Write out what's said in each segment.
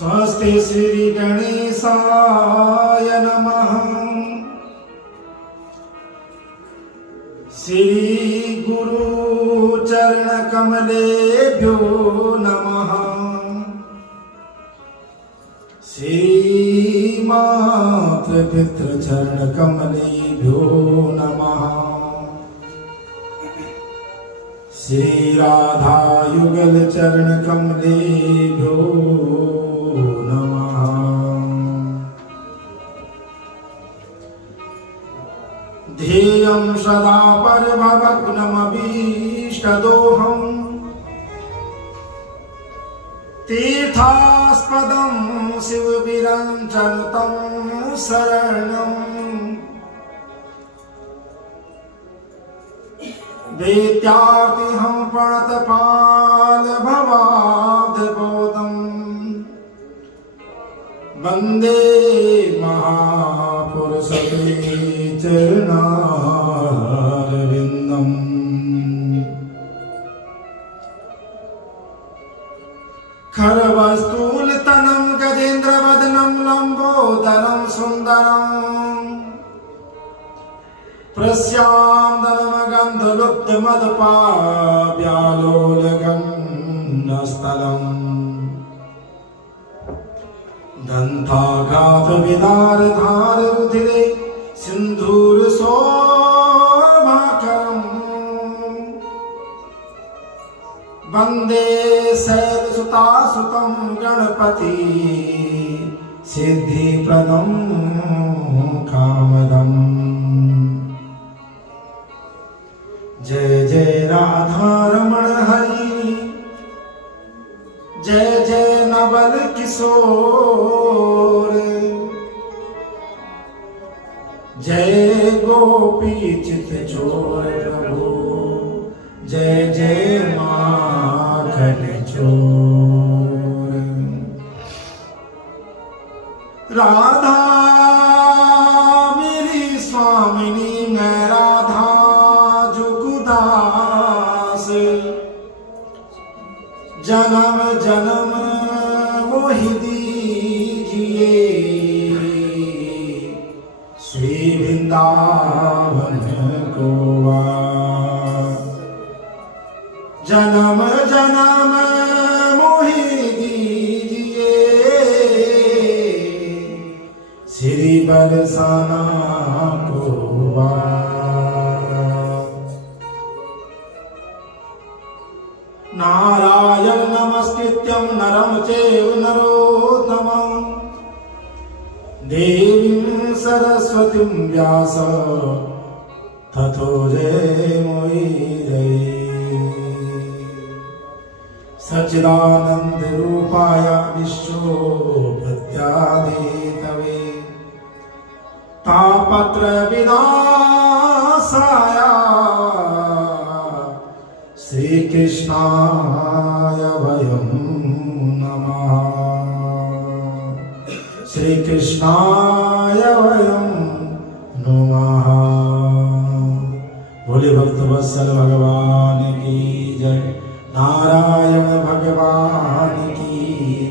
स्वस्ति श्री गणेशाय नमः। श्री गुरु चरण कमलेभ्यो नमः। श्री मातृ पितृ चरण कमलेभ्यो नमः। श्री राधा युगल चरण कमलेभ्यो नमः। ध्येयं सदा परमभग्नमभीष्टदोहम् तीर्थास्पदं शिवविरञ्चनुतं शरणम्। वेत्यार्तिहं प्रणतपाल भवाब्धबोधम् वन्दे महापुरुषं चरणारविन्दम्। खरवस्तूलतनं गजेन्द्रवदनं लम्बोदरं सुन्दरम् प्रस्यान्दनमगन्धलुब्धमदपाव्यालोलगन्नस्थलम् दन्ताघातविदारधाररुधिरे सिन्धूरशोभाकरम् वन्दे शैलसुतासुतं गणपति सिद्धिप्रदं कामदम्। जय जय राधा रमण हरि, जय जय नवल किशोर, जय गोपी चित चोर प्रभु, जय जय माखन चोर। राधा मेरी स्वामिनी मैं राधा जुगुदास, जन्म जन्म मोहि दीजिए श्री वृंदावन को वास। जन्म जन्म मोहि दीजिए श्री बरसाना को वास। नारायण नमस्कृत्यं नरं चैव नरोत्तमं देवीं सरस्वतीं व्यास ततो जयमुदीरये। सच्चिदानंद रूपाय विश्वोपत्यादितवे तापत्र विनाशाय श्री कृष्णाय वयं नमः। श्री कृष्णाय वयं नमः। भोले भक्त वत्सल भगवान की जय, नारायण भगवान की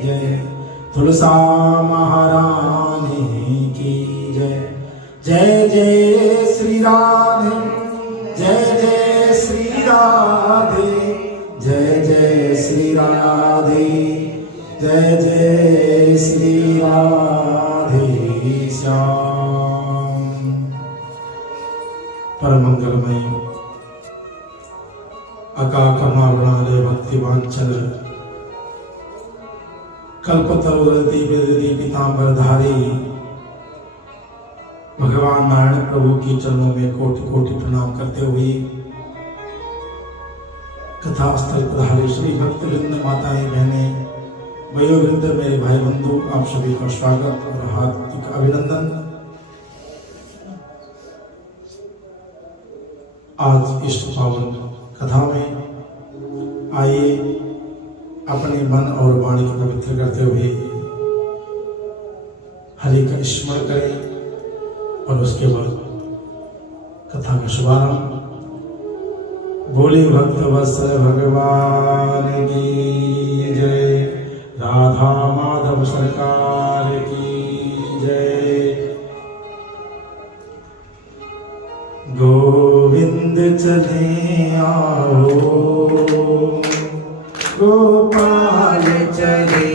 जय, तुलसा महारानी की जय। जय जय श्री राधे, जय जय श्री राधे, जय जय श्री राधे, जय जय श्री राधे श्याम। परम मंगलमय अकाकमावणालय भक्तिवांचल कल्पतरुदति वेदति पीतांबरधारी भगवान नारायण प्रभु की चरणों में कोटि कोटि प्रणाम करते हुए कथा स्थल पधारे श्री भक्तवृंद, माताएं, बहनें, वयोवृंद, मेरे भाई बंधु, आप सभी का स्वागत और हार्दिक अभिनंदन। आज इस पावन कथा में आइए अपने मन और वाणी को पवित्र करते हुए हरि का स्मरण करें और उसके बाद कथा का शुभारंभ। बोले भक्त वत्सल भगवान की जय, राधा माधव सरकार की जय। गोविंद चले आओ, गोपाल चले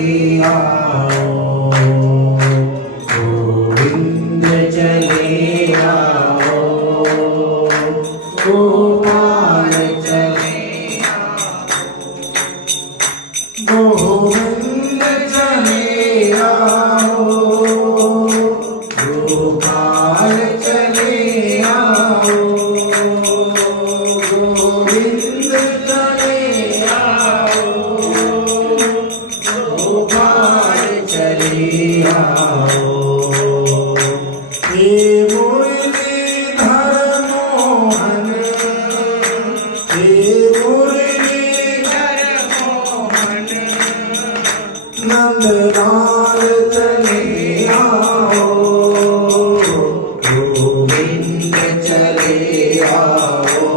आओ, गोविंद चले आओ, गोपाल चले आओ, गोविंद चले आओ, गोपाल चले आओ, गोविंद चले आओ, गोपाल चले आओ। हे मुरलीधर मोहन, हे मुरलीधर मोहन, नंदलाल चले आओ, गोविंद चले आओ,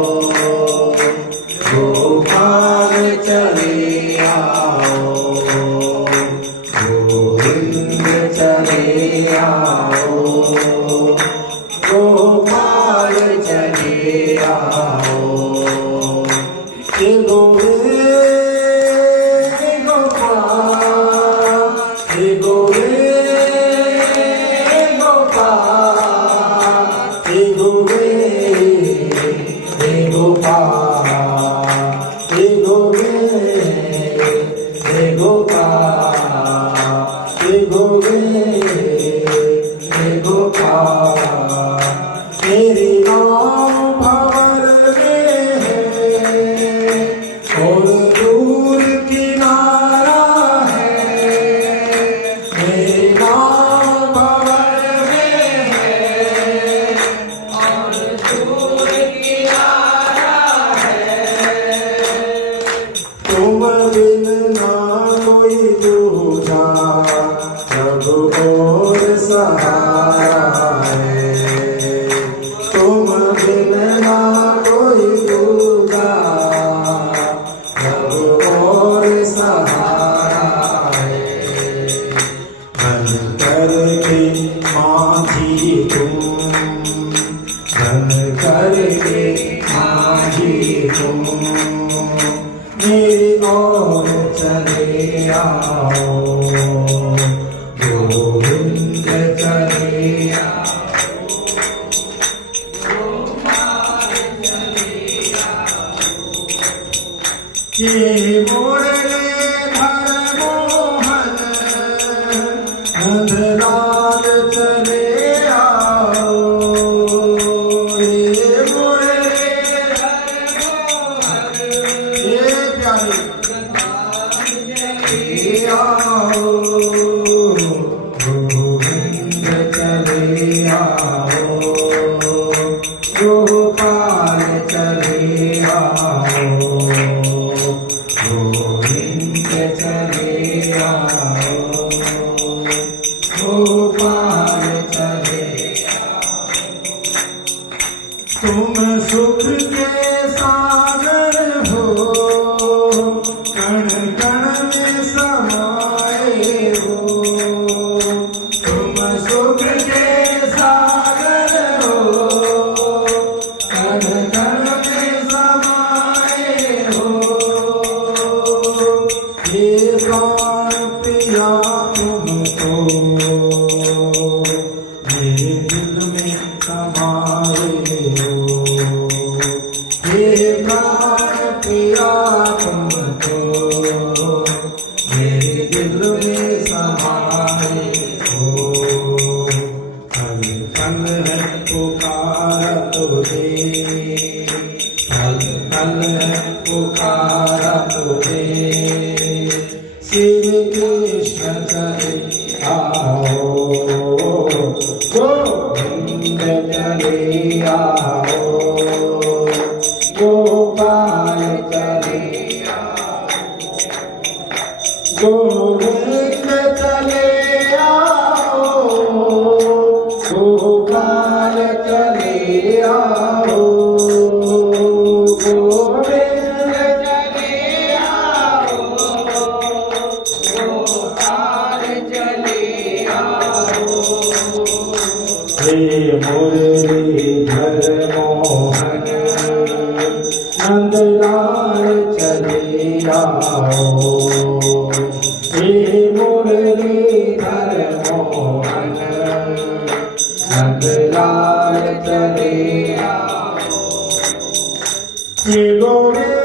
गोपाल चले आओ, गोविंद चले आओ, गोपाल चले आओ। हे गोविंद गोपाल, हे गोविंद गोपाल, हे गोविंद हे गोपाल, हे गोविंद हे गोपाल, हे गोविंद हे गोपाल। तेरी नाम भंवर में है और दूर किनारा है, तेरी नाम भंवर में है और दूर किनारा है। तुम बिन ना कोई दूजा, सब और सहारा है, तुम बिन ना कोई दूजा, सब और सहारा है। धन करके माझी तुम, धन करके माझी तुम, मेरी ओर चले आओ, गोविंद चले आओ, गोपाल चले आओ। हे मुरलीधर मोहन, नंदलाल चले आओ, हे मुरलीधर मोहन, हे प्यारे चले आओ, गोविंद चले आओ, गोपाल चले आओ, गोविंद चले आओ, गोपाल चले आओ। तुम सुख के सागर हो, कण कण में समाए हो, तुम सुख के सागर हो, कण कण में समाए हो। हे प्राण पिया तुम तो मेरे दिल में समाए हो, हे प्राण पिया तुम तो मेरे दिल में समाए हो। पल पल है पुकारा तुझे, पल पल है पुकारा तुझे, श्री कृष्ण चले आओ, गोविंद चले आओ, गोपाल चले आओ, गोविंद चले आओ, गोपाल चले आओ, गोविंद चले आओ, हे मुरलीधर मोहन नंदलाल चले आओ, हे मुरलीधर मोहन नंदलाल चले आओ। हे गोविंद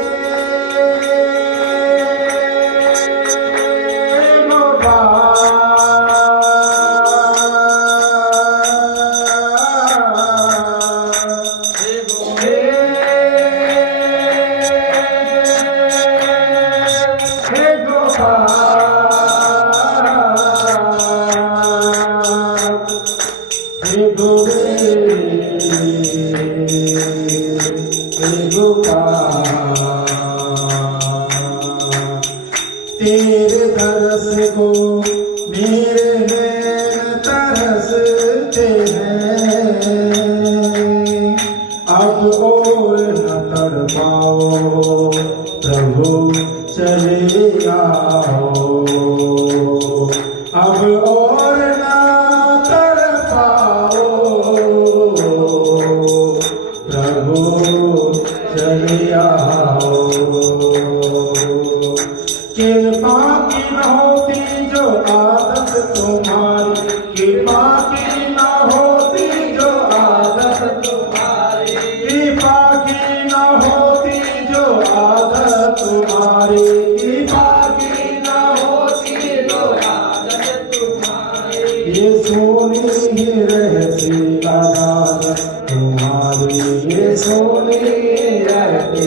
तेरे तरस को मेरे नैन तरसते हैं, अब और न तड़पाओ प्रभु चले आओ, अब और न तड़पाओ प्रभु चले आओ। कृपा की न होती जो आदत तुम्हारी, कृपा की न होती जो आदत तुम्हारी, कृपा की न होती जो आदत तुम्हारी, कृपा की न होती जो आदत तुम्हारी। ये सोनी ही रहती अदालत तुम्हारी, ये सोनी रहती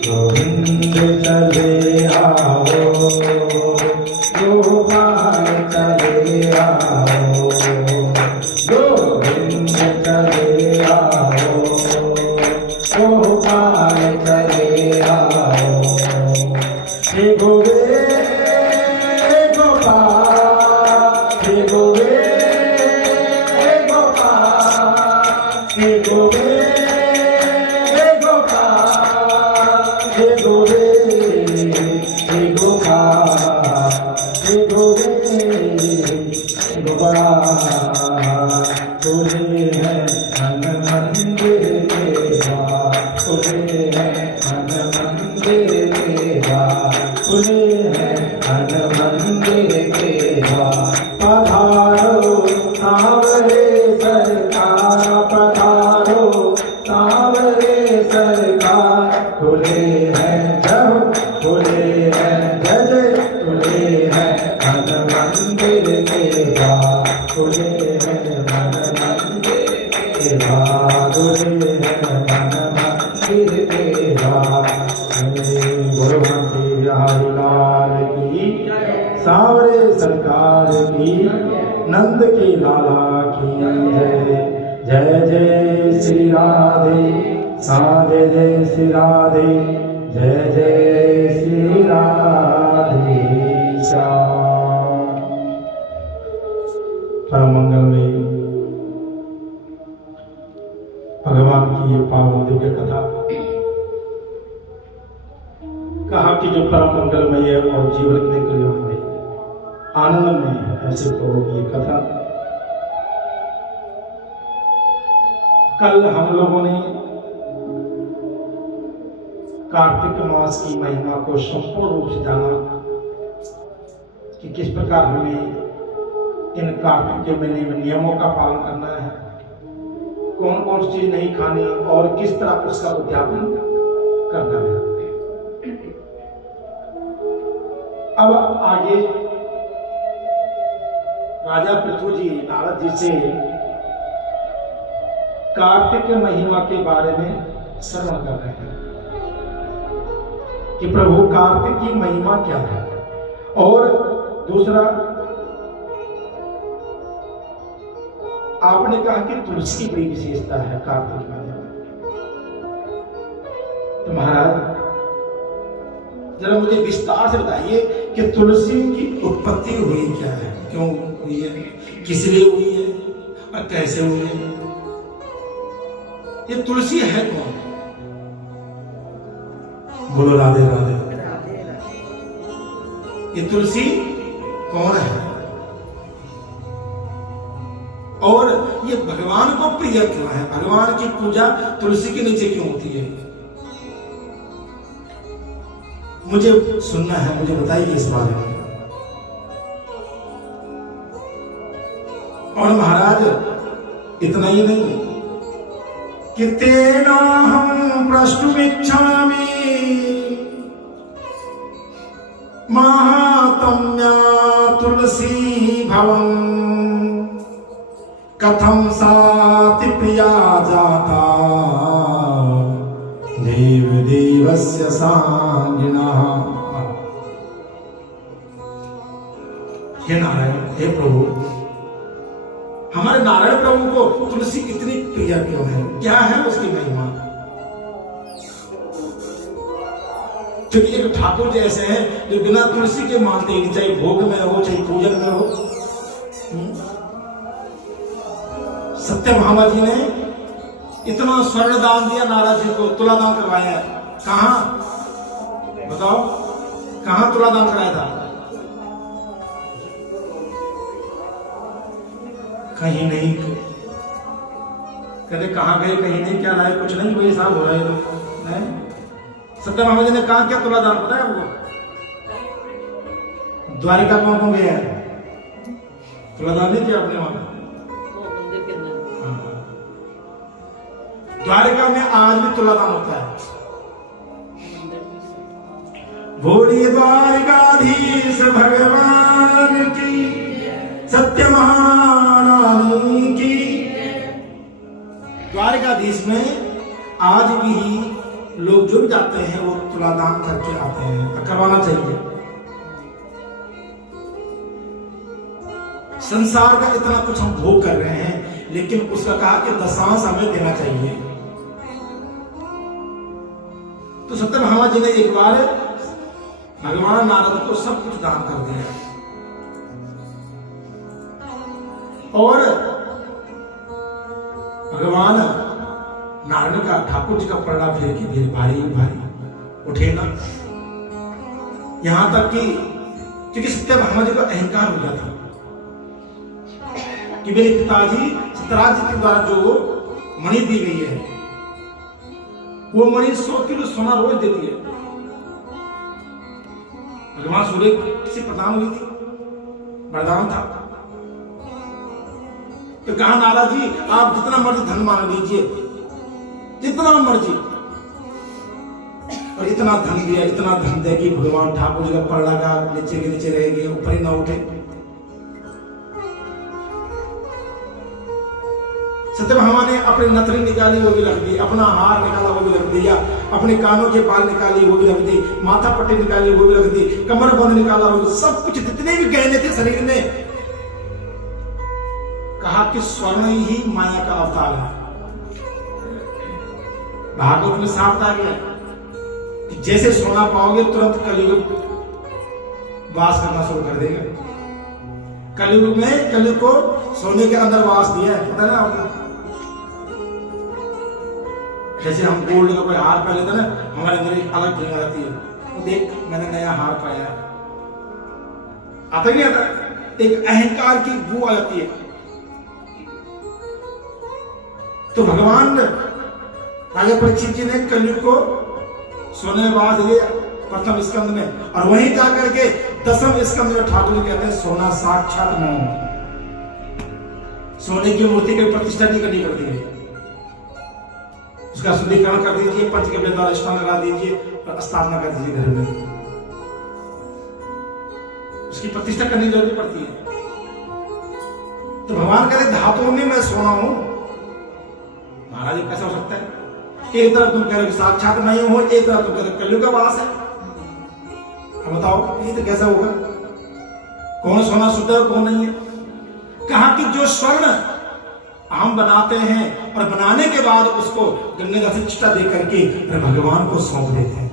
गोविंद चले आओ, गोपाल चले आओ, गोविंद चले आओ, गोपाल चले आओ। हे गोविंद गोपाल, हे गोविंद गोपाल, हे गोविंद हे गोविंद, हे गोपाल, हे गोविंद गोपाल। खुले हैं मन मंदिर के द्वार, खुले हैं मन मंदिर के द्वार, खुले हैं मन मंदिर के द्वार। पधारो सांवरे सरकार, पधारो सांवरे सरकार। खुले हैं जब, खुले हैं जज, खुले हैं मन मंदिर के द्वार, खुले हैं मन मंदिर के द्वार, खुले हैं मन मंदिर के द्वार। गुरुवंती बिहारी लाल की, सांवरे सरकार की, नंद की लाला की जय। जय जय श्री राधे, साधे जय श्री राधे, जय जय श्री राधे श्याम। परम मंगलमय भगवान की ये पावन दिव्य कथा, कहा कि जो परम मंगलमय है और जीवन के लिए आनंदमय है, ऐसे प्रभु की कथा। कल हम लोगों ने कार्तिक मास की महिमा को संपूर्ण रूप से जाना कि किस प्रकार हमें इन कार्तिक के महीने में नियमों का पालन करना है, कौन कौन सी चीज नहीं खानी और किस तरह उसका उद्यापन करना है। अब आगे राजा पृथु जी नारद जी से कार्तिक महिमा के बारे में श्रवण कर रहे हैं कि प्रभु कार्तिक की महिमा क्या है। और दूसरा आपने कहा कि तुलसी की बड़ी विशेषता है कार्तिक महिमा। तो महाराज जरा मुझे विस्तार से बताइए कि तुलसी की उत्पत्ति हुई क्या है, क्यों हुई है, किस लिए हुई है और कैसे हुई है। ये तुलसी है कौन? बोलो राधे राधे। ये तुलसी कौन है? और ये भगवान को प्रिय क्यों है? भगवान की पूजा तुलसी के नीचे क्यों होती है? मुझे सुनना है, मुझे बताइए इस बारे में। और महाराज इतना ही नहीं कि तेना हम प्रष्टुमिच्छामि महात्म्या तुलसी भवं कथम साति प्रिया जाता देव देवस्य सांगिनः। हे नारायण, हे प्रभु, हमारे नारायण प्रभु को तुलसी इतनी प्रिय क्यों है? क्या है उसकी महिमा? क्योंकि एक ठाकुर जी ऐसे हैं जो बिना तुलसी के मानते ही, चाहे भोग में हो चाहे पूजन में हो। सत्यभामा जी ने इतना स्वर्ण दान दिया, नाराज जी को तुला दान करवाया है। कहां बताओ, कहां तुला दान कराया था? कहीं नहीं। कहते कहां गए? कहीं नहीं। क्या लाए? कुछ नहीं। वही साहब हो रहा है तो सत्यभामा जी ने कहा क्या तुला दान? पता है आपको? द्वारिका कौन कौन गया है? तुला दान नहीं किया आपने वहां? द्वारिका में आज भी तुला दान होता है। बोलिए द्वारिकाधीश भगवान की, सत्य महारानी की। द्वारिकाधीश में आज भी लोग जुड़ जाते हैं, वो तुला दान करके आते हैं, तो करवाना चाहिए। संसार का इतना कुछ हम भोग कर रहे हैं, लेकिन उसका कहा कि दशांश हमें देना चाहिए। तो सत्यभामा जी ने एक बार भगवान नारद को सब कुछ दान कर दिया, और भगवान नारायण का, ठाकुर जी का पलड़ा फिर की धीरे भारी भारी उठे ना। यहां तक कि क्योंकि सत्यभामा जी का अहंकार हो गया था कि मेरे पिताजी सत्यराज जी के द्वारा जो मणि दी गई है, वो मणि 100 किलो सोना रोज देती है। भगवान सूर्य से प्रदान हुई थी, वरदान था। तो कहा नारद जी आप जितना मर्जी धन मांग लीजिए, जितना मर्जी। और इतना धन दिया, इतना धन दे कि भगवान ठाकुर जी का पलड़ा का नीचे के नीचे रह गए, ऊपर ही ना उठे। सत्यभामा ने अपनी नथनी निकाली, वो भी रख दी। अपना हार निकाला, वो भी रख दिया। अपने कानों के बाल निकाली, वो भी रख दी। माथा पट्टी निकाली, वो भी रख दी। कमर बंद निकाला, वो सब कुछ जितने भी गहने थे शरीर में, कहा कि स्वर्ण ही माया का अवतार है। भागवत में साफ आ गया कि जैसे सोना पाओगे तुरंत कलयुग वास करना शुरू कर देगा। कलयुग में, कलयुग को सोने के अंदर वास दिया है, पता है ना आपको? जैसे हम गोल्ड का कोई हार पहन लेते ना, हमारे अंदर एक अलग फीलिंग आती है, तो देख मैंने नया हार पाया। आता नहीं आता? एक अहंकार की बू आ जाती है। तो भगवान राजा परीक्षित जी ने कलयुग को सोने में वास दिया प्रथम स्कंद में, और वहीं जाकर के दसम स्कंद में ठाकुर जी कहते हैं सोना साक्षात मोह। सोने की मूर्ति की प्रतिष्ठा नहीं करनी पड़ती है, उसका शुद्धिकरण कर दीजिए, पंच के द्वारा स्नान लगा दीजिए और स्थापना कर दीजिए घर में, उसकी प्रतिष्ठा करनी जरूरी पड़ती है। तो भगवान कहते धातुओं में मैं सोना हूं। महाराज कैसा हो सकता है? एक तरफ तुम कह रहे हो साक्षात नहीं हो, एक तरफ तुम कह रहे हो कलयुग का वास है। अब बताओ ये तो कैसा होगा? कौन सोना शुद्ध है, कौन नहीं है? कहा कि जो स्वर्ण हम बनाते हैं और बनाने के बाद उसको गंगा जल से चिट्टा दे करके भगवान को सौंप देते हैं।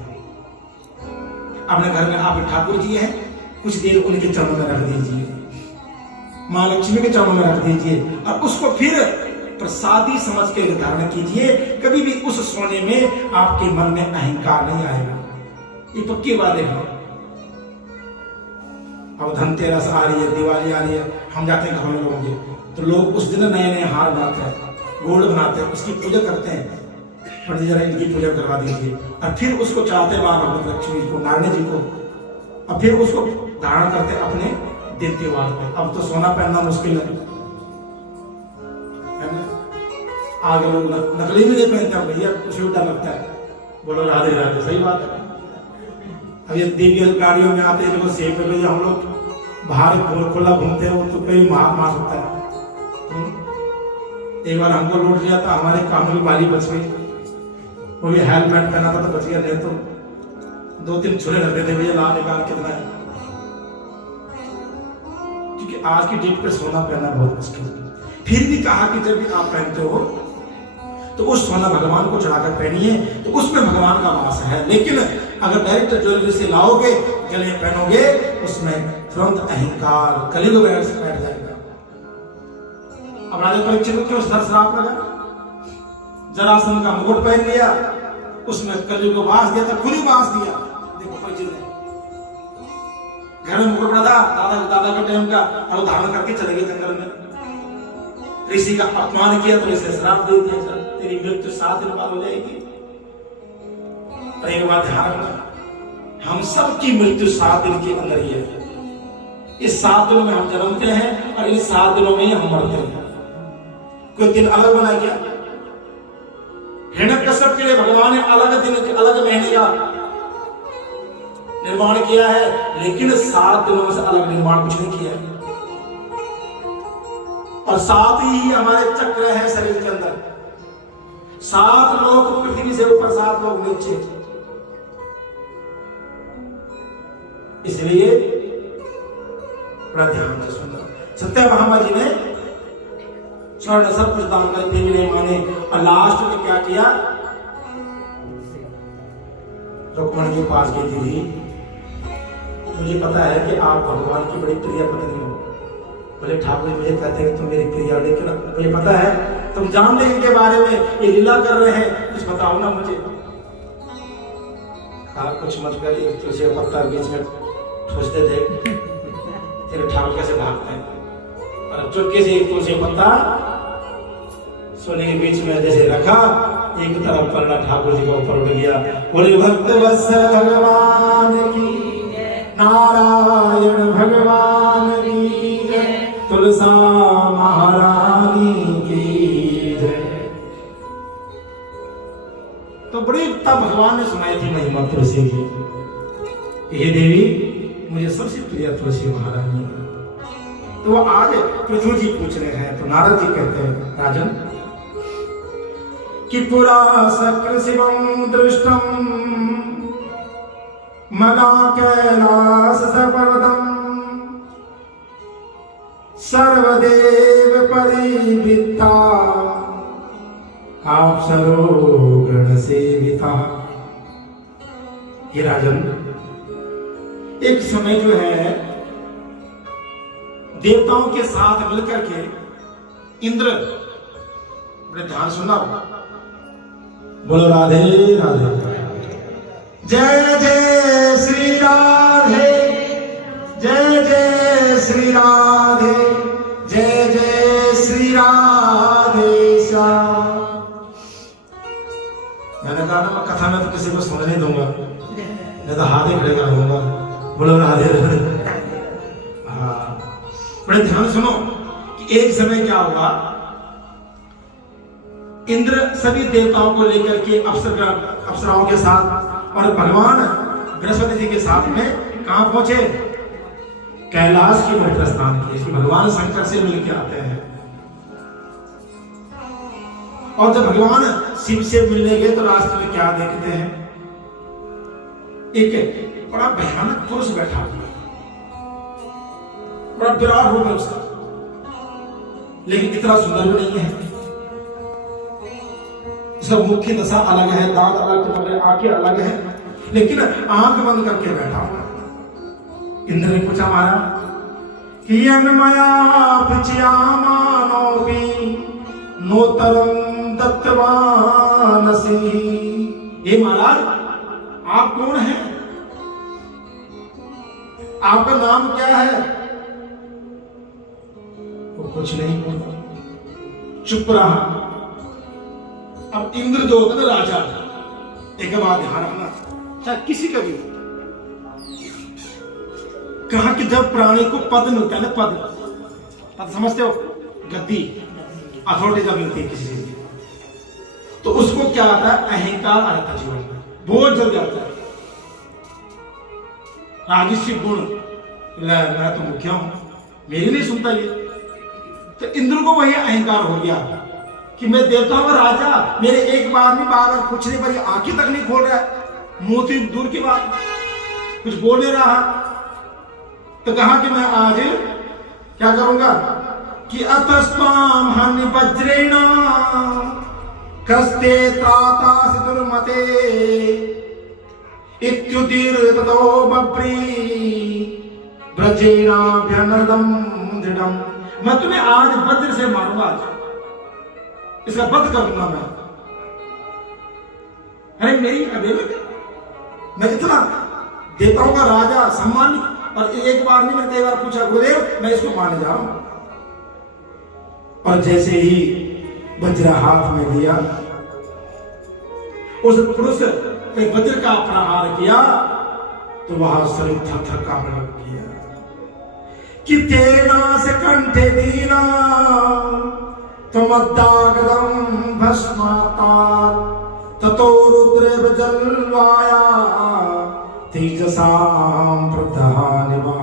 अपने घर में आप ठाकुर जी हैं, कुछ देर उनके चरणों में रख दीजिए, मां लक्ष्मी के चरणों में रख दीजिए, और उसको फिर प्रसादी समझ के धारण कीजिए। कभी भी उस सोने में आपके मन में अहंकार नहीं आएगा, ये पक्की बात है। अब धनतेरस आ रही है, दिवाली आ रही है, हम जाते हैं घरों में लोगों के, तो लोग उस दिन नए नए हार बनाते हैं, गोल्ड बनाते हैं, उसकी पूजा करते हैं। पंडित जी जरा इनकी पूजा करवा दीजिए, और फिर उसको चढ़ाते माँ भगवती लक्ष्मी को, नारायण जी को, और फिर उसको धारण करते अपने दिन त्योहार पे। अब तो सोना पहनना मुश्किल है ना? आगे लोग नकली भी नहीं पहनते हैं भैया, कुछ भी डर लगता है। बोलो राधे राधे, सही बात है। अब ये दिव्य गाड़ियों में आते हैं, देखो सेफ पे हम लोग बाहर खुला घूमते हैं, वो तो कोई मार सकता है। एक बार हमको लूट लिया था, हमारे कानों की बाली बच गई, वो भी हेलमेट पहना था तो बच गया, नहीं तो 2-3 छुरे लगते थे भैया, ला निकाल कितना है। क्योंकि आज की डेट पे सोना पहनना बहुत मुश्किल है। फिर भी कहा कि जब भी आप पहनते हो तो उस सोना भगवान को चढ़ाकर पहनिए, तो उसमें भगवान का वास है। लेकिन अगर डायरेक्ट ज्वेलरी से लाओगे, गले पहनोगे, उसमें तुरंत अहंकार कलियुग बैठ जाएगा। अब राजा परीक्षित को क्यों श्राप लगा? जरासंध का मुकुट पहन लिया, उसमें कलियुग को वास दिया था, खुद ही वास दिया। देखो परीक्षित ने घर में मुकुट पड़ा था दादा के टाइम का, और धारण करके चले गए जंगल में। ऋषि का अपमान किया तो इसे श्राप दे दिया, तेरी मृत्यु 7 दिन बाद हो जाएगी। और एक बात ध्यान रखना, हम सब की मृत्यु 7 दिन के अंदर ही है। इस 7 दिनों में हम जन्मते हैं और इस 7 दिनों में ही हम मरते हैं। कोई दिन अलग बना क्या? हिरण्यकश्यप के लिए भगवान ने अलग दिन, अलग महीने का निर्माण किया है, लेकिन 7 दिनों से अलग निर्माण कुछ नहीं किया है। और 7 ही हमारे चक्र है शरीर के अंदर। 7 लोग पृथ्वी से ऊपर, 7 लोग नीचे। इसलिए बड़ा ध्यान से सुनना। सत्यभामा जी ने स्वर्ण सब कुछ दान कर देवी माने, और लास्ट में क्या किया? रुक्मणी के पास गई, दीदी मुझे पता है कि आप भगवान की बड़ी प्रिय पत्नी हो। बोले ठाकुर जी मुझे कहते हैं कि तुम मेरी प्रिय, लेकिन मुझे पता है तुम जान लेंगे के बारे में ये लीला कर रहे हैं, कुछ बताओ ना मुझे। कहा कुछ मत कर, एक तुलसी का पत्ता बीच में ठूसते थे, तेरे ठाकुर कैसे भागते हैं। और चुपके से एक तुलसी का पत्ता सोने के बीच में जैसे रखा, एक तरफ पलटा ठाकुर जी को ऊपर उठ गया। बोले भक्त वत्सल भगवान की, नारायण भगवान की जय, तुलसा महारानी की जय। तो बड़ी तब भगवान ने सुनाई थी महिमा तुलसी की। ये देवी मुझे सबसे प्रिय तुलसी महारानी है। तो वो आज पृथ्वी जी पूछ रहे हैं, तो नारद जी कहते हैं राजन कि पुरा सक्र शिवं दृष्टम मगा कैलास पर्वतम सर्वदेव परिवृत्ता अप्सरो गण सेविता। ये राजन, एक समय जो है देवताओं के साथ मिलकर के इंद्र, बड़े ध्यान सुनना, बोलो राधे राधे, जय जय श्री राधे, जय जय श्री राधे, जय जय श्री राधे श्याम। मैंने कहा ना मैं कथा में तो किसी को सुनने नहीं दूंगा, नहीं तो हाथ ही खड़े करूंगा। बोलो राधे राधे। हाँ, बड़े ध्यान सुनो कि एक समय क्या हुआ, इंद्र सभी देवताओं को लेकर के अप्सराओं के साथ और भगवान बृहस्पति जी के साथ में कहां पहुंचे? कैलाश की ओर प्रस्थान किए। भगवान शंकर से मिलकर आते हैं, और जब भगवान शिव से मिलने गए तो रास्ते में क्या देखते हैं? एक बड़ा भयानक पुरुष बैठा हुआ, बड़ा विराट रूप है उसका, लेकिन इतना सुंदर भी नहीं है। उसका मुख्य दशा अलग है, दांत अलग, आंखें अलग है, लेकिन आंख बंद करके बैठा हुआ। इंद्र ने पूछा महाराज कि अन्मया पिच्यामानोऽपि नोतरं दत्तवानसि। ये महाराज आप कौन हैं? आपका नाम क्या है? वो कुछ नहीं बोला, चुप रहा। अब इंद्र जो होता ना राजा, एक बात ध्यान रखना, चाहे किसी का भी हो, कहा कि जब प्राणी को पद मिलता है ना, पद समझते हो, गद्दी, अथॉरिटी जब मिलती है किसी चीज की, तो उसको क्या आता है? अहंकार आ जाता है जीवन में, बहुत जल्दी आता है। राजसी गुण, मैं तो मुखिया हूं, मेरी नहीं सुनता ये। तो इंद्र को वही अहंकार हो गया कि मैं देवता हूं राजा, मेरे एक बार नहीं, बार बार पूछने पर आंखें तक नहीं खोल रहा है, मुंह थी दूर की बात, कुछ बोल नहीं रहा। तो कहा कि मैं आज क्या करूंगा कि अतस्त्वाम हनि वज्रेण कस्ते त्रातासि दुर्मते इत्युतिर ततो बप्री ब्रजेनाभ्यनदम दृढ़म। मैं तुम्हें आज वज्र से मारूंगा, आज इसका वध करूंगा मैं। अरे मेरी अवेलक, मैं इतना देवताओं का राजा, सम्मान, और एक बार नहीं, मैंने कई बार पूछा गुरुदेव मैं इसको माने जाऊं। और जैसे ही वज्र हाथ में दिया, उस पुरुष ने वज्र का प्रहार किया तो वहां शरीर थर-थर कांपने लग गया कि तेना से कंठे दीना तुमद्दागदम भस्माता ततो रुद्र जलवाया तेजसाम प्रधानिवा।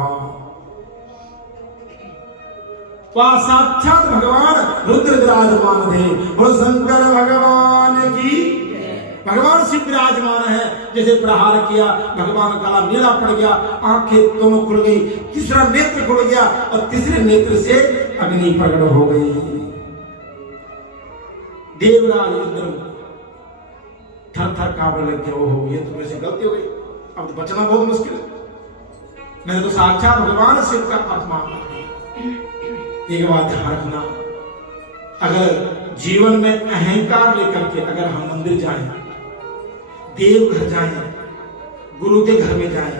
वहां साक्षात भगवान रुद्र विराजमान थे और शंकर भगवान की, भगवान शिव विराजमान है। जैसे प्रहार किया, भगवान गला नीला पड़ गया, आंखें दोनों खुल गई, तीसरा नेत्र खुल गया और तीसरे नेत्र से अग्नि प्रकट हो गई। देवराज इंद्र थर थर कांपने लग गए, हो ये तो मेरे से गलती हो गई, अब तो बचना बहुत मुश्किल है, मैंने तो साक्षात भगवान शिव का अपमान कर दिया। एक बात ध्यान रखना, अगर जीवन में अहंकार लेकर के अगर हम मंदिर जाएं, देव घर जाएं, गुरु के घर में जाएं,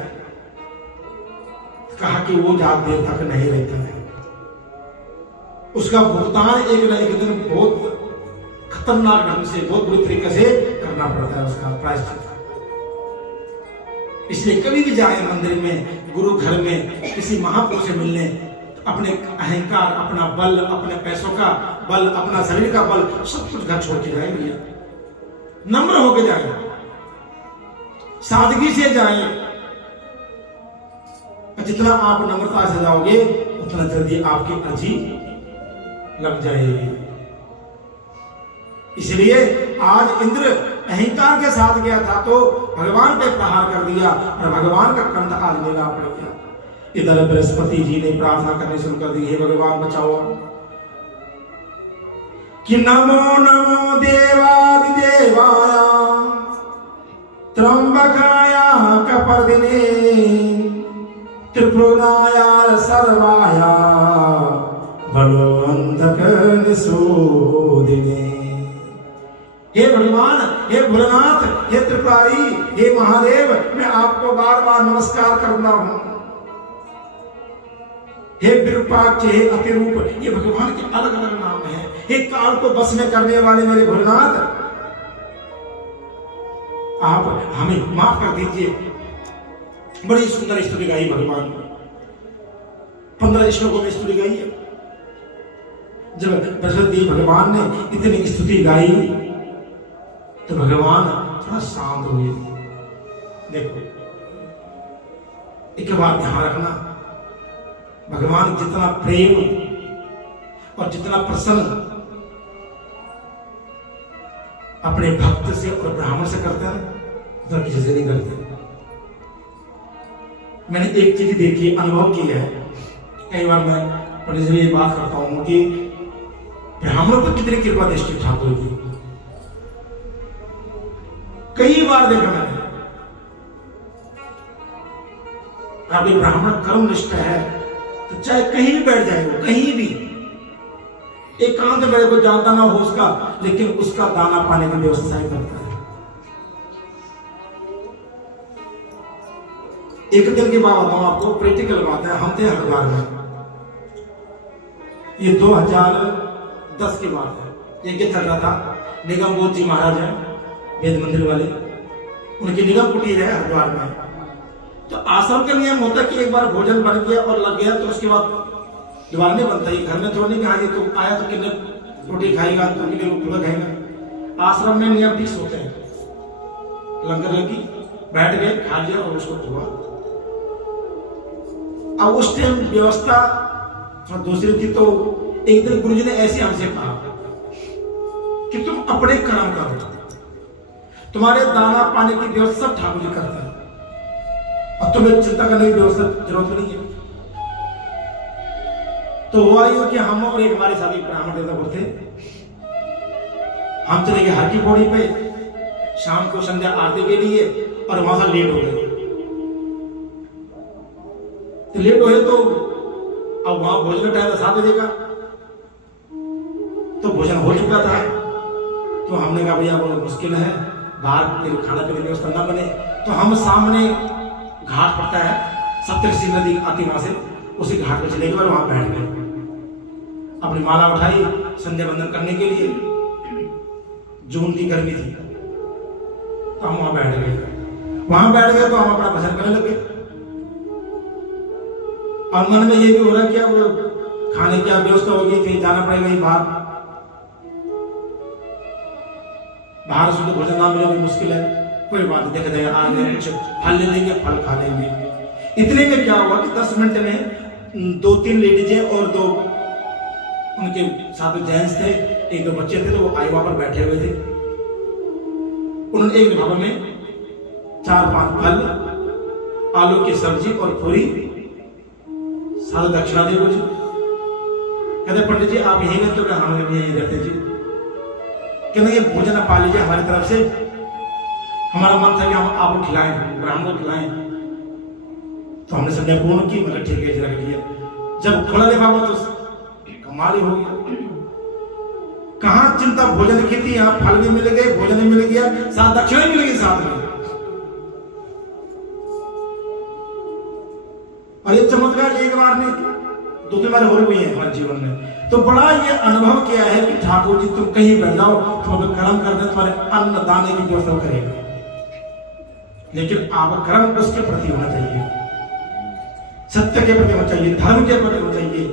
कहा कि वो जात देर तक नहीं रहता है, उसका भुगतान एक न एक दिन बहुत खतरनाक ढंग से, बहुत बुरी तरीके से करना पड़ता है, उसका प्रायश्चित। इसलिए कभी भी जाए मंदिर में, गुरु घर में, किसी महापुरुष से मिलने, तो अपने अहंकार, अपना बल, अपने पैसों का बल, अपना शरीर का बल, सब कुछ घर छोड़ के जाए भैया, नम्र होकर जाए, सादगी से जाए। जितना आप नम्रता से जाओगे उतना जल्दी आपकी अर्जी लग जाएगी। इसलिए आज इंद्र अहंकार के साथ गया था तो भगवान पे प्रहार कर दिया और भगवान का कंठ आज लेना पड़ गया। इधर बृहस्पति जी ने प्रार्थना करनी शुरू कर दी, हे भगवान बचाओ, कि नमो नमो देवादिदेवाय त्र्यंबकाय कपर्दिने त्रिपुराय सर्वाय बलवंतक निशोधिने। हे भगवान, हे भोलेनाथ, हे त्रिपुरारी, हे महादेव, मैं आपको बार बार नमस्कार करता हूं। हे विरूपाक्ष, हे अतिरूप, ये भगवान के अलग अलग नाम हैं। हे काल को बस में करने वाले मेरे भोलेनाथ, आप हमें माफ कर दीजिए। बड़ी सुंदर स्तुति गाई भगवान, 15 श्लोकों में स्तुति गाई है। जब बृहस्पति भगवान ने इतनी स्तुति गाई तो भगवान थोड़ा शांत हुए। देखो एक बात ध्यान रखना, भगवान जितना प्रेम और जितना प्रसन्न अपने भक्त से और ब्राह्मण से करते हैं उतना किसी से नहीं करते। मैंने एक चीज देखी, अनुभव की है, कई बार मैं पंडित जी ये बात करता हूं कि ब्राह्मणों पर कितनी कृपा दृष्टि ठाकुर की, कई बार देखा मैंने। अभी ब्राह्मण कर्मनिष्ठ है तो चाहे कहीं भी बैठ जाए, वो कहीं भी एकांत में को जानता ना हो उसका, लेकिन उसका दाना पाने की व्यवस्था ही करता है। एक दिन के बाद हम आपको प्रैक्टिकल बात है। हम थे हरिद्वार में, ये 2010 की बात है। ये क्या चल रहा था, निगम बोध जी महाराज हैं वेद मंदिर वाले, उनकी निगम कुटीर है हरिद्वार में। तो आश्रम का नियम होता है कि एक बार भोजन बन गया और लग गया तो उसके बाद दोबारा नहीं बनता। ये घर में थोड़ी नहीं कहा तो आया तो कितने रोटी खाएगा तो कितने पूरा खाएगा। आश्रम में नियम फिक्स होते हैं, लंगर लगी, बैठ गए, खा लिया और उसको धोआ। अब उस टाइम व्यवस्था दूसरी थी। तो एक दिन गुरुजी ने ऐसे हमसे कहा कि तुम अपने कर्म करो, तुम्हारे दाना पानी की व्यवस्था सब ठाकुर जी करते हैं और तुम्हें चिंता करने की व्यवस्था जरूरत नहीं है। तो हुआ ये कि हम और एक हमारे साथ एक ब्राह्मण देवता थे, हम चले गए हर की पौड़ी पे शाम को संध्या आरती के लिए और वहां से लेट हो गए। तो लेट हुए तो अब वहां भोजन का टाइम था 7 बजे का, तो भोजन हो चुका था। तो हमने कहा भैया बहुत मुश्किल है, बाहर खाना पीने की व्यवस्था ना बने। तो हम सामने घाट पड़ता है, सप्तऋषि नदी आती वहां से, उसी घाट पर चले गए और वहां बैठ गए। अपनी माला उठाई संध्या बंदन करने के लिए, जून की गर्मी थी, तो हम वहां बैठ गए। वहां बैठ गए तो हम अपना भजन करने लगे और मन में ये भी हो रहा कि अब खाने की व्यवस्था होगी, कहीं जाना पड़ेगा, बाहर से तो भोजन ना मिले मुश्किल है, कोई बात नहीं, देखा जाएगा आगे कुछ फल ले लेंगे, फल खा लेंगे। इतने में क्या हुआ कि 10 मिनट में 2-3 लेडीज और 2 उनके साथ जेंट्स थे, 1-2 बच्चे थे, तो वो आई वहां पर बैठे हुए थे। उन्होंने एक लिफाफे में 4-5 फल, आलू की सब्जी और पूरी सादा दक्षिणा दी मुझे। कहते पंडित जी आप यही रहते हो? क्या हम यही रहते जी। कहते ये भोजन पा लीजिए हमारी तरफ से, हमारा मन था कि हम आपको खिलाएं, ब्राह्मण को खिलाएं। तो हमने संध्या पूर्ण की, मतलब ठीक है रख लिया। जब खोला लिफाफा तो कमाल ही हो गया, कहां चिंता भोजन की थी, यहाँ फल भी मिल गए, भोजन भी मिल गया, साथ दक्षिणा मिल गई साथ में। और ये चमत्कार एक बार नहीं 2-3 बार हो रही हुई है हमारे जीवन में। तो बड़ा ये अनुभव किया है कि ठाकुर जी तुम कहीं बैठ जाओ, तुम अगर कर्म कर दे तुम्हारे अन्न दाने की व्यवस्था करेगा, लेकिन आप कर्म उसके प्रति होना चाहिए, सत्य के प्रति होना चाहिए, धर्म के प्रति होना चाहिए।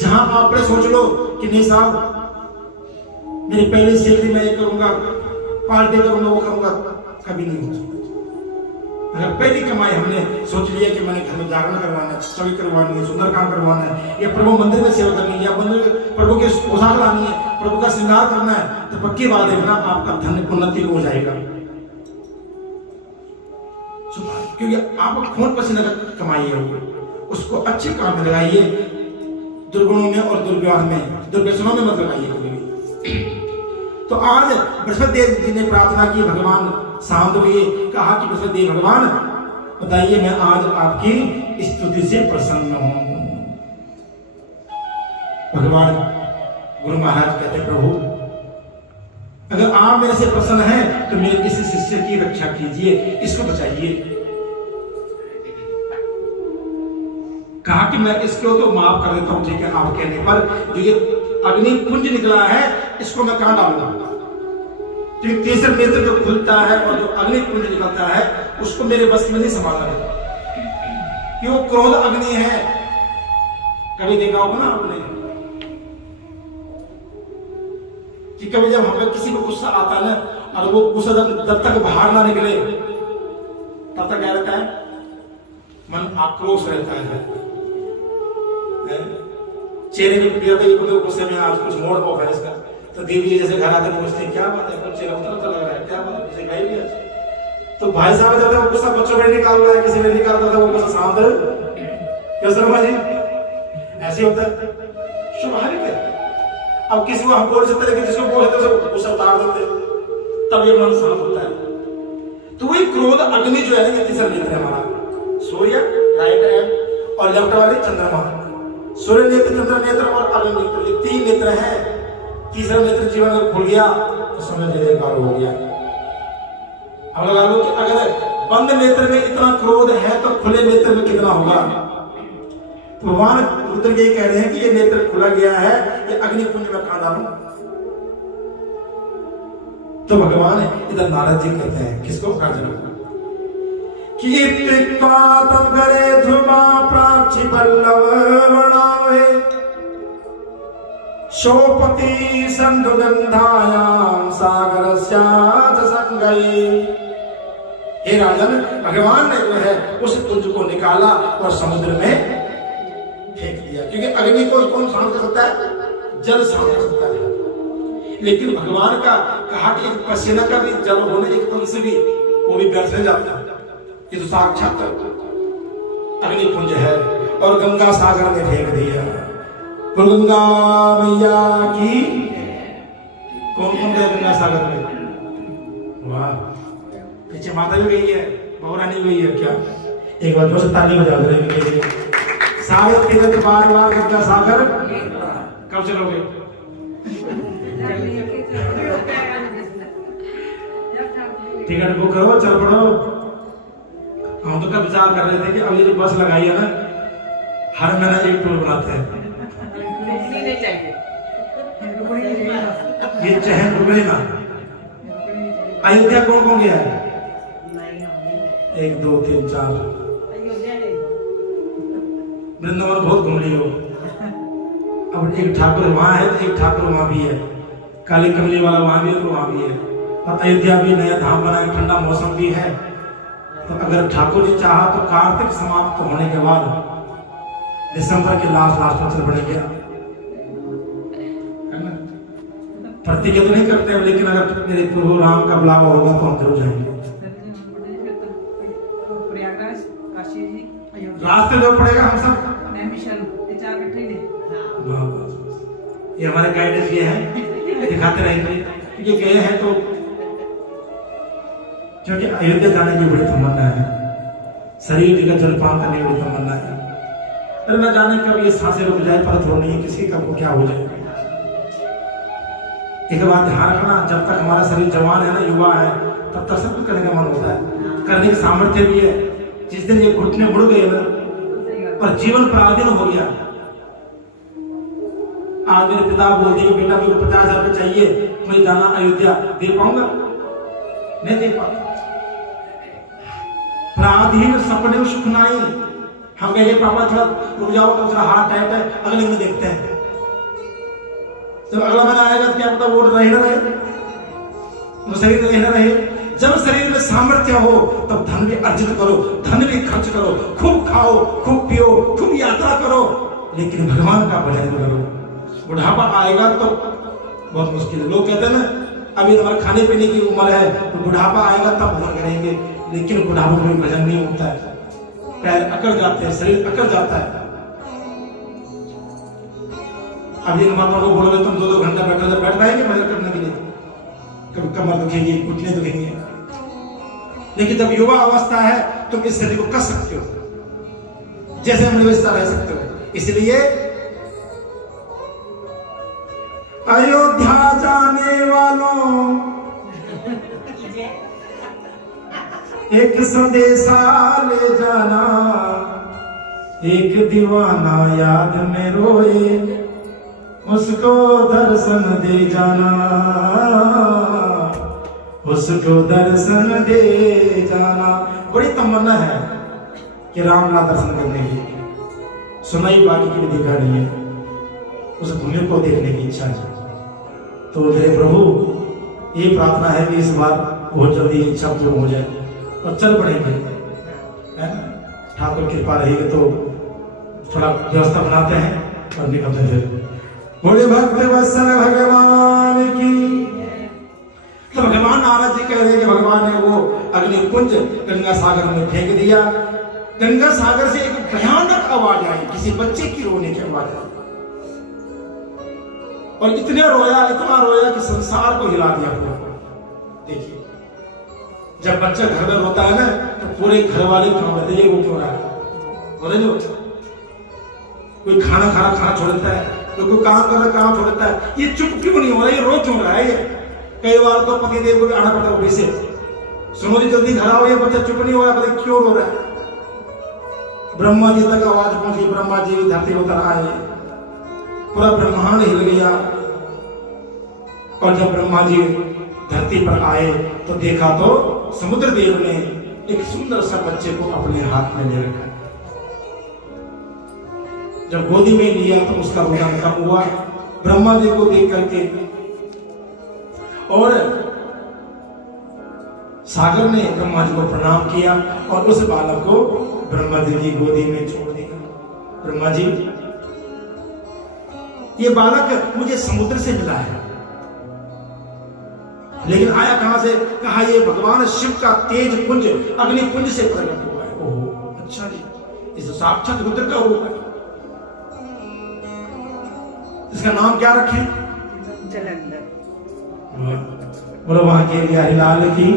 जहां आपने सोच लो कि नहीं साहब मेरी पहली सैलरी मैं ये करूंगा, पार्टी करूंगा, वो करूंगा, कभी नहीं हो सकता। अगर पहली कमाई हमने सोच लिया कि मैंने घर में जागरण करवाना है, चौकी करवानी है, सुंदर काम करवाना है, या प्रभु मंदिर में सेवा करनी है, या मंदिर प्रभु के पोशाक लानी है, प्रभु का श्रृंगार करना है, तो पक्की बात देखना आपका धन उन्नति हो जाएगा। क्योंकि आप खून पसीना का कमाई है, उसको अच्छे काम में लगाइए, दुर्गुणों में और दुर्व्यवहार में, दुर्व्यसनों में मत लगाइए कभी भी। तो आज बृहस्पति देव जी ने प्रार्थना की, भगवान शांत हुए, कहा कि बृहस्पति देव भगवान बताइए मैं आज आपकी स्तुति से प्रसन्न हूं। भगवान गुरु महाराज कहते प्रभु अगर आप मेरे से प्रसन्न हैं तो मेरे किसी शिष्य की रक्षा कीजिए, इसको बचाइए। कहा कि मैं इसको तो माफ कर देता हूं, ठीक है, आप कहने पर जो ये अग्नि पुंज निकला है इसको मैं कहां डालूंगा? तो तीसरे नेत्र जो खुलता है और जो अग्नि पुंज निकलता है उसको मेरे बस में नहीं संभालना है, कि वो क्रोध अग्नि है। कभी देखा होगा ना आपने कि कभी जब हमें किसी को गुस्सा आता है ना, और वो गुस्सा जब तक बाहर ना निकले तब तक क्या रहता है, मन आक्रोश रहता है, चेहरे पे गुस्से में आज कुछ मोड़ ऑफ है इसका। तो देवी जैसे घर आते पूछते क्या बात है, कुछ चेहरा उतर लग रहा है, क्या बात है, किसी गए भी आज। तो भाई साहब जब वो गुस्सा बच्चों में निकाल रहा है, किसी में निकालता था वो गुस्सा शांत क्या शर्मा जी, ऐसे होता है, स्वाभाविक है। अब किसी को हम बोल सकते लेकिन जिसको बोल सकते उसको गुस्सा उतार देते, तब ये मन शांत होता है। तो वही क्रोध अग्नि जो है ना, ये तीसरा नेत्र है हमारा, सूर्य राइट हैंड और लेफ्ट वाले चंद्रमा, सूर्य नेत्र, चंद्र नेत्र और अग्नि नेत्र, ये 3 नेत्र है। तीसरा नेत्र जीवन में खुल गया तो समझ जयकार हो गया। अब लगा लो कि अगर बंद नेत्र में इतना क्रोध है तो खुले नेत्र में कितना होगा। भगवान रुद्र यही कह रहे हैं कि ये नेत्र खुला गया है, ये अग्निकुंज में कहां डालूं। तो भगवान इधर नारद जी कहते हैं किसको, अर्जुन को, कीर्तिका तब करे ध्रुवा प्राक्षि पल्लव वर्णावे शोपति संधु गंधायाम सागरस्याच संगये। हे राजन, भगवान ने जो है उस कुंज को निकाला और समुद्र में फेंक दिया, क्योंकि अग्नि को कौन शांत कर सकता है, जल शांत कर सकता है। लेकिन भगवान का कहा कि एक पसीना का भी जल होने, एक अंश भी, वो भी व्यर्थ हो जाता है। ये तो साक्षात अग्निकुंज है और गंगा सागर में फेंक दिया। गंगा मैया की, कौन कौन गया गंगा सागर में? वाह, पीछे माता भी गई है, बहुरानी भी गई है क्या? एक बार जोर से ताली बजा दे। सारे तीर्थ बार बार गंगा सागर कब चलोगे? टिकट बुक करो, चल पड़ो। हम तो कब विचार कर रहे थे कि अब ये जो बस लगाई है ना, हर महीना एक टूर बनाते हैं। ये चहल रुके ना। अयोध्या कौन कौन गया है? 1 2 3 4। वृंदावन बहुत घूम ली हो। अब एक ठाकुर वहां है तो एक ठाकुर वहां भी है, काली कमली वाला वहां भी है तो वहां भी है। और अयोध्या भी नया धाम बना है, ठंडा मौसम भी है। तो अगर ठाकुर जी चाहा तो कार्तिक समाप्त होने के बाद दिसंबर के लास्ट में चल पड़ेंगे, है ना? प्रतिज्ञा तो नहीं करते हैं, लेकिन अगर मेरे प्रभु राम का बुलावा होगा तो हम जरूर जाएंगे। रास्ते जो पड़ेगा हम सब ये हमारे गाइडेंस ये है, दिखाते रहेंगे। ये गए हैं तो क्योंकि अयोध्या जाने की बड़ी तमन्ना है, शरीर का जलपान करने की बड़ी तमन्ना है। अरे न जाने कब ये सांसें रुक जाए, पर थोड़ा नहीं किसी का को क्या हो जाए। एक बात ध्यान रखना, जब तक हमारा शरीर जवान है ना, युवा है, तब तक सब कुछ करने का मन होता है, करने की सामर्थ्य भी है। जिस दिन ये घुटने मुड़ गए ना और जीवन पराधीन हो गया, आज मेरे पिता बोल दिए बेटा मेरे को 50,000 रुपये चाहिए, मुझे जाना अयोध्या, दे पाऊंगा? नहीं दे पाऊंगा। पराधीन सपने सुख नहीं। हम कहेंगे पापा थोड़ा रुक जाओ, थोड़ा हाथ टाइट है, अगले में देखते हैं। जब अगला महीना आएगा तो क्या पता वो रहे ना रहे, वो शरीर रहे ना रहे। जब शरीर में सामर्थ्य हो तब धन भी अर्जित करो, धन भी खर्च करो, खूब खाओ, खूब पियो, खूब यात्रा करो, लेकिन भगवान का भजन करो। बुढ़ापा आएगा तो बहुत मुश्किल है। लोग कहते हैं ना अभी हमारे खाने पीने की उम्र है, तो बुढ़ापा आएगा तब भजन करेंगे, लेकिन बुढ़ापा में भजन नहीं होता है। पैर अकड़ जाते हैं, शरीर अकड़ जाता है। अभी माता को बोलोगे तुम 2-2 घंटा बैठ पाएंगे भजन करने के लिए? कभी कमर दुखेगी, घुटने दुखेंगे। लेकिन जब युवा अवस्था है तुम इस शरीर को कस सकते हो, जैसे हम वैसा रह सकते हो। इसलिए अयोध्या जाने वालों एक संदेशा ले जाना, एक दीवाना याद में रोए उसको दर्शन दे जाना, उसको दर्शन दे जाना। बड़ी तमन्ना है कि रामला दर्शन करने की, सुनाई बाकी की भी देखा नहीं है, उस भूमि को देखने की इच्छा है। तो मेरे प्रभु ये प्रार्थना है कि इस बार बहुत जल्दी इच्छा पूर्ण हो जाए और चल पड़ेंगे, है ना? ठाकुर कृपा रहेगी तो थोड़ा व्यवस्था बनाते हैं और निकलते फिर। बोले भक्त वत्सल भगवान की। तो भगवान नारद जी कह रहे हैं कि भगवान ने वो अग्निकुंज गंगा सागर में फेंक दिया। गंगा सागर से एक भयानक आवाज आई, किसी बच्चे की रोने की आवाज आई, और इतना रोया कि संसार को हिला दिया पूरा। देखिए, जब बच्चा घर में रोता है ना तो पूरे घर वाले क्यों रहते, ये वो क्यों रहा है? कोई खाना छोड़ देता है, कोई काम कर रहा काम छोड़ देता है, ये चुप क्यों नहीं हो रहा, ये रो क्यों रहा है? ये कई बार तो पति देव को भी आना पड़ता है ऑफिस से, सुनो जी जल्दी घर आओ, ये बच्चा चुप नहीं हो रहा, पता क्यों रो रहा है। ब्रह्मा जी तक आवाज पहुंची, ब्रह्मा जी धरती उतर आए, पूरा ब्रह्मांड हिल गया। और जब ब्रह्मा जी धरती पर आए तो देखा तो समुद्र देव ने एक सुंदर सा बच्चे को अपने हाथ में ले रखा। जब गोदी में लिया तो उसका रोना कम हुआ ब्रह्मा जी को देख करके। और सागर ने ब्रह्मा जी को प्रणाम किया और उस बालक को ब्रह्मा जी की गोदी में छोड़ दिया। ब्रह्मा जी, ये बालक मुझे समुद्र से मिला है, लेकिन आया कहां से? कहा ये भगवान शिव का तेज पुंज अग्नि पुंज से प्रकट हुआ है। ओह अच्छा जी, इस साक्षात रुद्र का रूप है। इसका नाम क्या रखें? जलंधर। बोलो वहां के बिहारी लाल की।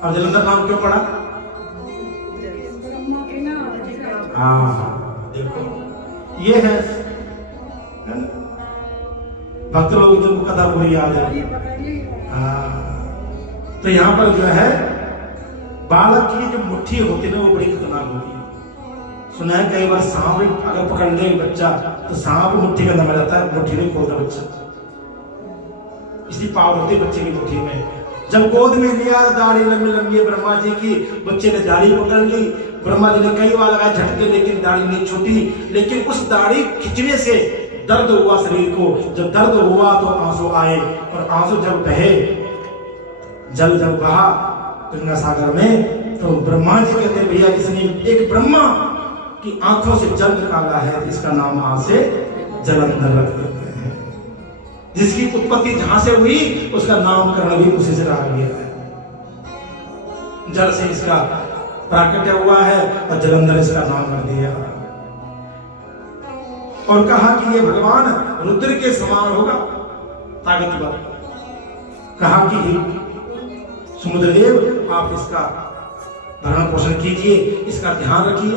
और जलंधर नाम क्यों पड़ा? हाँ देखो, ये है भक्त लोग जिनको कथा पूरी याद है। तो यहाँ पर जो है बालक की जो मुट्ठी होती है ना, वो बड़ी खतरनाक होती है। सुना है कई बार सांप अगर पकड़ ले बच्चा तो सांप मुट्ठी के अंदर आ जाता है, मुट्ठी नहीं खोलता बच्चा, इसलिए पावर होती है बच्चे की मुट्ठी में। जब गोद में लिया, दाढ़ी लंबी लंबी है ब्रह्मा जी की, बच्चे ने दाढ़ी पकड़ ली। ब्रह्मा जी ने कई बार लगाए झटके, लेकिन दाढ़ी नहीं छूटी। लेकिन उस दाढ़ी खींचने से दर्द हुआ शरीर को। जब दर्द हुआ तो आंसू आए, और आंसू जब बहे, जल जब बहा गंगा सागर में, तो ब्रह्मा जी कहते भैया इसने एक ब्रह्मा की आंखों से जल निकाला है, इसका नाम आज से जलंधर रख देते हैं। जिसकी उत्पत्ति जहां से हुई उसका नामकरण भी उसी से रखा गया है। जल से इसका प्राकट्य हुआ है और जलंधर इसका नाम कर दिया। और कहा कि ये भगवान रुद्र के समान होगा, ताकतवर। कहा कि समुद्रदेव आप इसका भरण पोषण कीजिए, इसका ध्यान रखिए।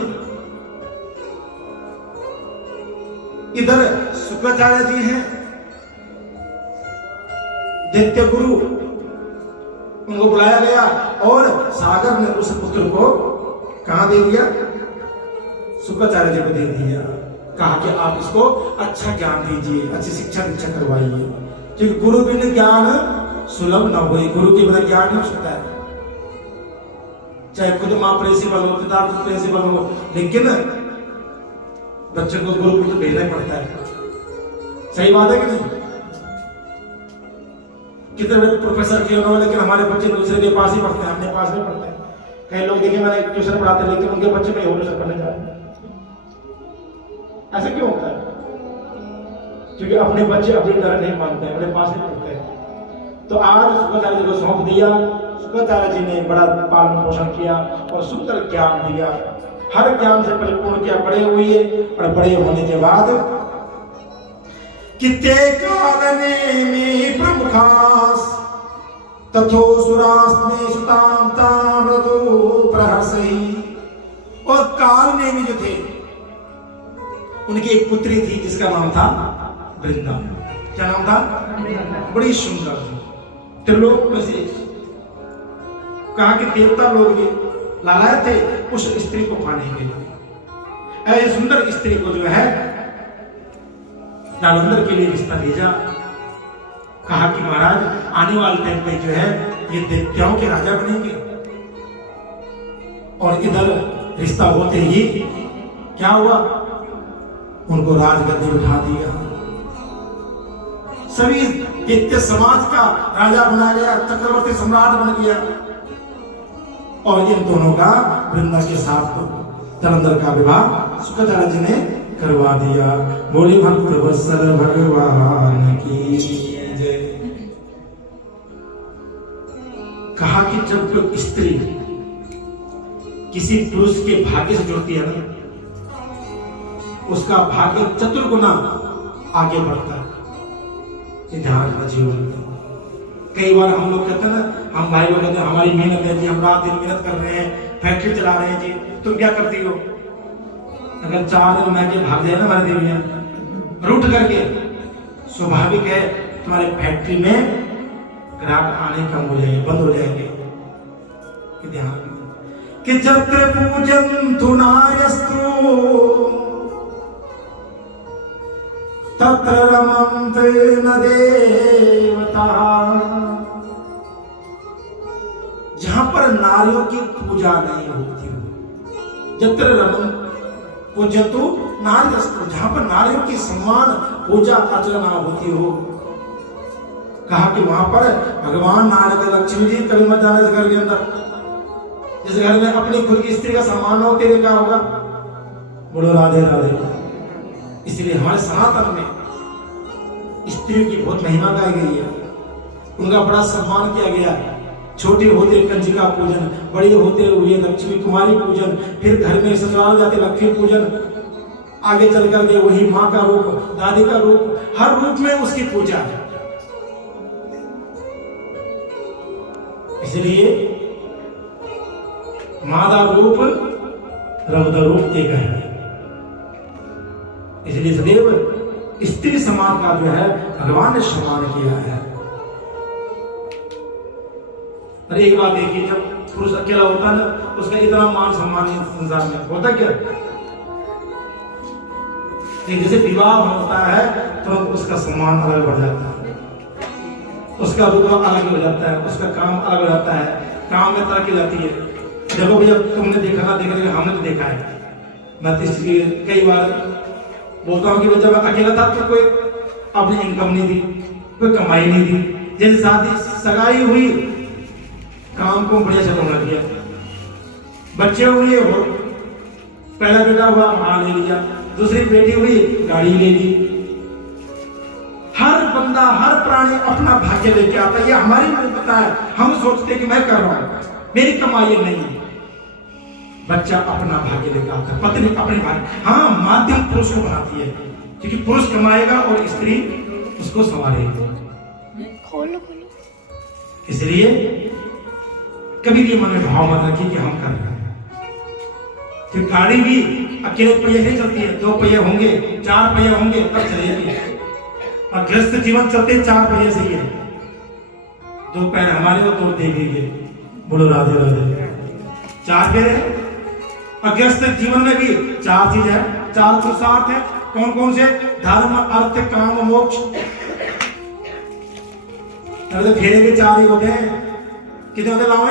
इधर शुक्राचार्य जी हैं, दैत्य गुरु, उनको बुलाया गया और सागर ने उस पुत्र को कहां दे दिया? शुक्राचार्य जी को दे दिया। कहा कि आप इसको अच्छा ज्ञान दीजिए, अच्छी शिक्षा दीक्षा करवाइए, क्योंकि गुरु बिना ज्ञान सुलभ न हो। गुरु के बिना ज्ञान नहीं हो सकता है। चाहे खुद मां प्रिंसिपल हो, पिता खुद प्रिंसिपल हो, लेकिन बच्चे को गुरु को भेजना पड़ता है। सही बात है कि नहीं? कितने प्रोफेसर किए उन्होंने, लेकिन हमारे बच्चे दूसरे के पास ही पढ़ते हैं, अपने पास नहीं पढ़ते हैं। कई लोग देखिए मैंने ट्यूशन पढ़ाते, लेकिन उनके बच्चे में ट्यूशन पढ़ने जा रहे हैं। ऐसा क्यों होता है? क्योंकि अपने बच्चे अपनी तरह नहीं मानते हैं, अपने पास नहीं पढ़ते हैं। तो आज शुक्राचार्य जी को सौंप दिया। शुक्राचार्य जी ने बड़ा पालन पोषण किया और सुंदर ज्ञान दिया, हर ज्ञान से परिपूर्ण किया। बड़े हुए और बड़े होने के बाद किते कालने में प्रमुखास तथो सुरास्मे सुताम तामृतो प्रहसई। और कालने में जो थे उनकी एक पुत्री थी जिसका नाम था वृंदा। क्या नाम था? बड़ी सुंदर थी, त्रिलोक में से। कहा कि देवता लोग भी लालाए थे उस स्त्री को पाने के लिए। ऐसी सुंदर स्त्री को जो है जालंधर के लिए रिश्ता भेजा। कहा कि महाराज आने वाले टाइम पे जो है ये दैत्यों के राजा बनेंगे। और इधर रिश्ता होते ही क्या हुआ? उनको राजगद्दी उठा दिया, सभी दैत्य समाज का राजा बना गया, चक्रवर्ती सम्राट बन गया। और इन दोनों का वृंदा के साथ जालंधर का विवाह शुक्राचार्य जी ने करवा दिया। बोले भक्त वत्सल भगवान की जय। कहा कि जब कोई स्त्री किसी पुरुष के भाग्य से जुड़ती है ना, उसका भाग्य चतुर्गुना आगे बढ़ता है। ध्यान रखना जीवन में। कई बार हम लोग कहते हैं ना, हम भाई लोग कहते हैं हमारी मेहनत है जी, हम रात दिन मेहनत कर रहे हैं, फैक्ट्री चला रहे हैं जी, तुम क्या करती हो? अगर 4 दिन मैं के भाग जाए ना हमारे देवियां रूठ करके, स्वाभाविक है तुम्हारे फैक्ट्री में ग्राहक आने कम हो जाएंगे, बंद हो जाएंगे। ध्यान कि जत्र पूजन्तु नार्यस्तु तत्र रमन्ते न देवता। जहां पर नारियों की पूजा नहीं होती हो, जत्र रमन पूजन्तु नार्यस्तु, जहां पर नारियों की सम्मान पूजा अर्चना होती हो, कहा कि वहां पर भगवान नारद लक्ष्मी जी कभी मत जाने घर के अंदर। जिस घर में अपनी खुद की स्त्री का सम्मान हो तेरे क्या होगा? बोलो राधे राधे। इसलिए हमारे सनातन में स्त्री की बहुत महिमा गाई गई है, उनका बड़ा सम्मान किया गया है। छोटी होते कंजिका पूजन, बड़ी होते हुए लक्ष्मी कुमारी पूजन, फिर घर में ससुराल जाते लक्ष्मी पूजन, आगे चल करके वही माँ का रूप, दादी का रूप, हर रूप में उसकी पूजा है। इसलिए मादा रूप रौद्र रूप एक है। इसलिए सदैव स्त्री समान का जो है भगवान ने सम्मान किया है। अरे एक बात देखिए, जब पुरुष अकेला होता है ना, उसका इतना मान सम्मान संसार में होता क्या? जैसे विवाह होता है तो उसका सम्मान अलग बढ़ जाता है, उसका रुतबा अलग हो जाता है, उसका काम अलग हो जाता है, काम में तरक्की जाती है। देखो भैया, तुमने देखा ना देखा, हमने तो देखा है। मैं तो इसलिए कई बार बोलता हूँ कि जब अकेला था तो कोई अपनी इनकम नहीं दी, कोई कमाई नहीं दी। जैसे शादी सगाई हुई, काम को बढ़िया से होना दिया, बच्चे हुए हो, पहला बेटा हुआ वहां ले लिया, दूसरी बेटी हुई गाड़ी ले ली। हर बंदा, हर प्राणी अपना भाग्य लेके आता है। ये हमारी मूर्खता है, हम सोचते कि मैं कर रहा हूं, मेरी कमाई नहीं। बच्चा अपना भाग्य लेकर आता है, पत्नी अपने भाग्य। हाँ, माध्यम पुरुष को बनाती है, क्योंकि पुरुष कमाएगा और स्त्री उसको संभालेगी। इसलिए कभी भी मन में भाव मत रखिए कि हम कर रहे हैं। कि गाड़ी भी अकेले पहिए नहीं चलती है, 2 पहिए होंगे, 4 पहिए होंगे तब चलेगी। और गृहस्थ जीवन चलते 4 पहिए से ही है, 2 पैर हमारे और 2 देवी के। बोलो राधे राधे। 4 पैर है। और गृहस्थ जीवन में भी 4 चीज है, 4 पुरुषार्थ है। कौन कौन से? धर्म, अर्थ, काम, मोक्ष। तो फेरे के 4 ही होते हैं। कितने होते लाओ?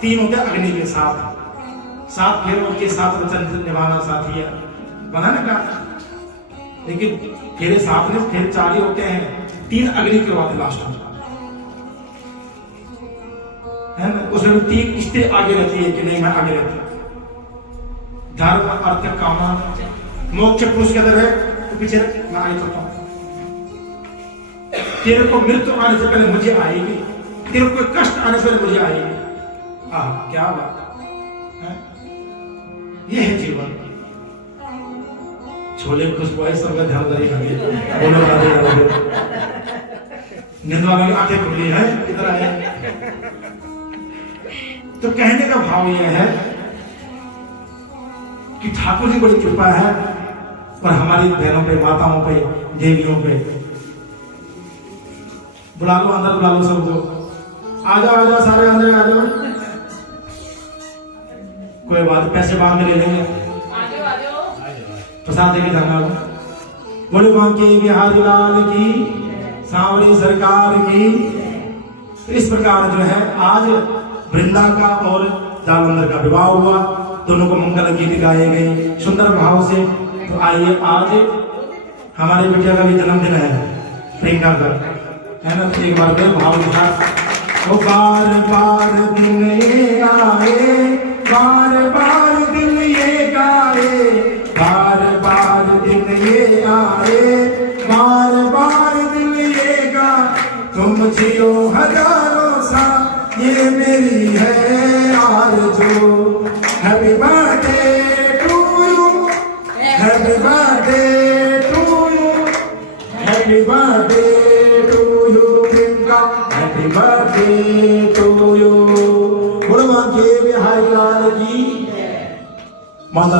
3 होते अग्नि के साथ, 7 फेरों के साथ वचन निभाना साथी है, बना ना का। लेकिन फेरे 7 में फिर 4 ही होते हैं, 3 अग्नि के बाद लास्ट में है ना। उसमें 3 स्त्री आगे रहती है कि नहीं, मैं आगे रहती हूँ। धर्म, अर्थ, काम, मोक्ष पुरुष के अंदर है, तो पीछे मैं आगे चलता हूँ। तेरे को मृत्यु आने से पहले मुझे आएगी, तेरे को कष्ट आने से पहले मुझे आएगी। क्या बात है? ये है जीवन। छोले खुशबू आई, सबका ध्यान रखिए। बोलो राधे राधे। नींद वालों की आंखें खुली है, इधर आए। तो कहने का भाव यह है कि ठाकुर जी बड़ी कृपा है और हमारी बहनों पे, माताओं पे, देवियों पे। बुला लो अंदर, बुला लो सबको। आ जाओ सारे अंदर आ जाओ। कोई बात, पैसे बाद में ले लेंगे, प्रसाद देके जाना। बोले बांके बिहारी लाल की, सांवरी सरकार की। इस प्रकार जो है आज वृंदा का और जालंधर का विवाह हुआ, दोनों को मंगल गीत गाए गए सुंदर भाव से। तो आइए, आज हमारे बिटिया का भी जन्मदिन है, प्रियंका का, है ना। तो एक बार फिर भाव के साथ, वो बार बार दिन ये आए, बार बार दिन ये गाए, बार बार दिन ये आए, बार बार दिन ये गा। तुम जियो हजारों साल, ये मेरी है आरज़ू। Happy birthday to you, happy birthday to you, happy birthday to you Priyanka, happy birthday to you. गुणवान के बिहारी लाल की माता।